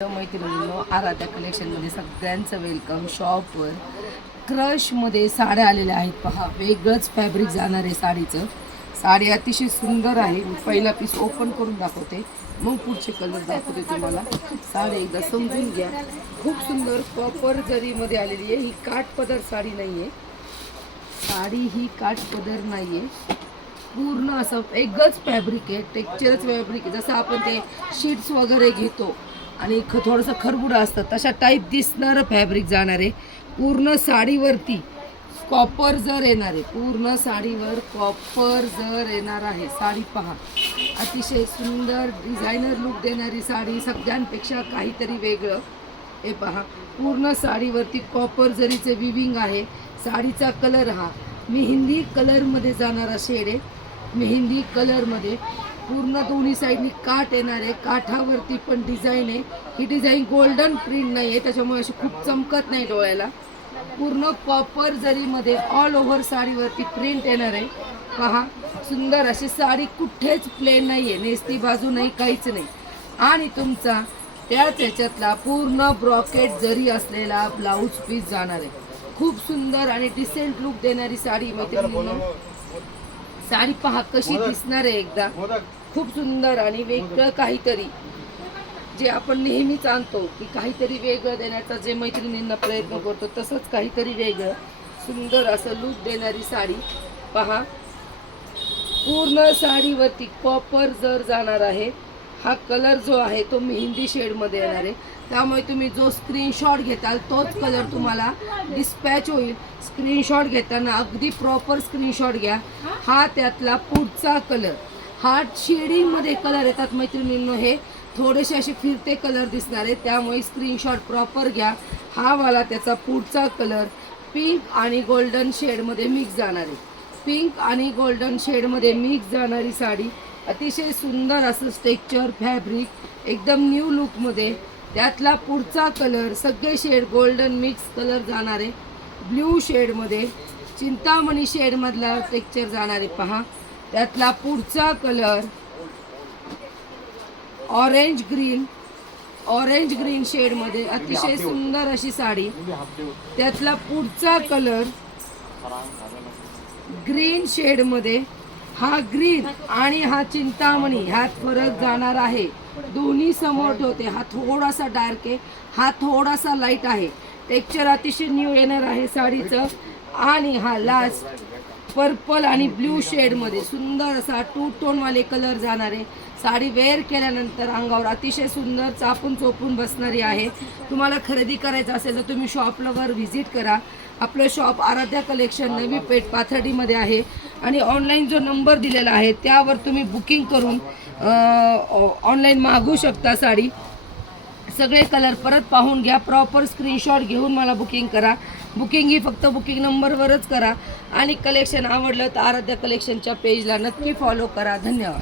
मैत्रिणींनो, आराध्या कलेक्शनमध्ये सगळ्यांचं वेलकम. शॉपवर क्रशमध्ये साड्या आलेल्या आहेत. पहा, वेगळंच फॅब्रिक जाणार आहे साडीचं. साडी अतिशय सुंदर आहे. मी पहिला पीस ओपन करून दाखवते, मग पुढचे कलर दाखवते तुम्हाला. साडी एकदा समजून घ्या. खूप सुंदर कॉपर जरीमध्ये आलेली आहे. ही काठपदर साडी नाही आहे. साडी ही काठपदर नाही आहे. पूर्ण असं एकच फॅब्रिक आहे. टेक्स्चरच फॅब्रिक आहे. जसं आपण ते शीट्स वगैरे घेतो आणि थोडंसं खरबुडं असतं तशा टाईप दिसणारं फॅब्रिक जाणार आहे. पूर्ण साडीवरती कॉपर जर येणार आहे. पूर्ण साडीवर कॉपर जर येणार आहे. साडी पहा, अतिशय सुंदर डिझायनर लुक देणारी साडी. सगळ्यांपेक्षा काहीतरी वेगळं. हे पहा, पूर्ण साडीवरती कॉपर जरीचे विविंग आहे. साडीचा कलर हा मेहंदी कलरमध्ये जाणारा शेड आहे. मेहंदी कलरमध्ये पूर्ण दोन्ही साईडनी काठ येणार आहे. काठावरती पण डिझाईन आहे. ही डिझाईन गोल्डन प्रिंट नाही आहे, त्याच्यामुळे अशी खूप चमकत नाही डोळ्याला. पूर्ण कॉपर जरीमध्ये ऑल ओव्हर साडीवरती प्रिंट येणार आहे. पहा, सुंदर अशी साडी. कुठेच प्लेन नाही आहे, नेसती बाजू नाही, काहीच नाही. आणि तुमचा त्याच ह्याच्यातला पूर्ण ब्रॉकेट जरी असलेला ब्लाऊज पीस जाणार आहे. खूप सुंदर आणि डिसेंट लुक देणारी साडी. मैत्रिणींनो, साडी पहा कशी दिसणार आहे. एकदा खूप सुंदर आणि वेगळं काहीतरी, जे आपण नेहमीच आणतो की काहीतरी वेगळं देण्याचा जे मैत्रिणींना प्रयत्न करतो, तसंच काहीतरी वेगळं सुंदर असं लुक देणारी साडी. पहा, पूर्ण साडीवरती कॉपर जर जाणार आहे. हा कलर जो आहे तो मेहंदी शेडमध्ये येणार आहे. त्यामुळे तुम्ही जो स्क्रीनशॉट घेताल तोच कलर तुम्हाला डिस्पॅच होईल. स्क्रीनशॉट घेताना अगदी प्रॉपर स्क्रीनशॉट घ्या. हा त्यातला पुढचा कलर. हा शेडिंगमध्ये कलर येतात मैत्रिणींनो. हे थोडेसे असे फिरते कलर दिसणार आहे, त्यामुळे स्क्रीनशॉट प्रॉपर घ्या. हा वाला त्याचा पुढचा कलर पिंक आणि गोल्डन शेडमध्ये मिक्स जाणार आहे. पिंक आणि गोल्डन शेडमध्ये मिक्स जाणारी साडी. अतिशय सुंदर असं टेक्स्चर फॅब्रिक, एकदम न्यू लुकमध्ये. त्यातला पुढचा कलर सगळे शेड गोल्डन मिक्स कलर जाणार आहे. ब्ल्यू शेडमध्ये चिंतामणी शेडमधला टेक्स्चर जाणार आहे. पहा, त्यातला पुढचा कलर ऑरेंज ग्रीन शेडमध्ये अतिशय सुंदर अशी साडी. त्यातला पुढचा कलर ग्रीन शेडमध्ये. हा ग्रीन आणि हा चिंतामणी ह्यात फरक जाणार आहे. दोन्ही समोर ठेवते. हा थोडासा डार्क आहे, हा थोडासा लाईट आहे. टेक्स्चर अतिशय न्यू येणार आहे साडीचं. आणि हा लास्ट पर्पल आणि ब्ल्यू शेडमध्ये सुंदर असा टू टोनवाले कलर जाणार आहे. साडी वेअर केल्यानंतर अंगावर अतिशय सुंदर चापून चोपून बसणारी आहे. तुम्हाला खरेदी करायचं असेल तर तुम्ही शॉपला व्हिजिट करा. आपलं शॉप आराध्या कलेक्शन, नवी पेठ, पाथर्डीमध्ये आहे. आणि ऑनलाईन जो नंबर दिलेला आहे त्यावर तुम्ही बुकिंग करून ऑनलाईन मागवू शकता साडी. सगळे कलर परत पाहून घ्या. प्रॉपर स्क्रीनशॉट घेऊन मला बुकिंग करा. बुकिंग ही फक्त बुकिंग नंबरवरच करा. आणि कलेक्शन आवडलं तर आराध्या कलेक्शनच्या पेजला नक्की फॉलो करा. धन्यवाद.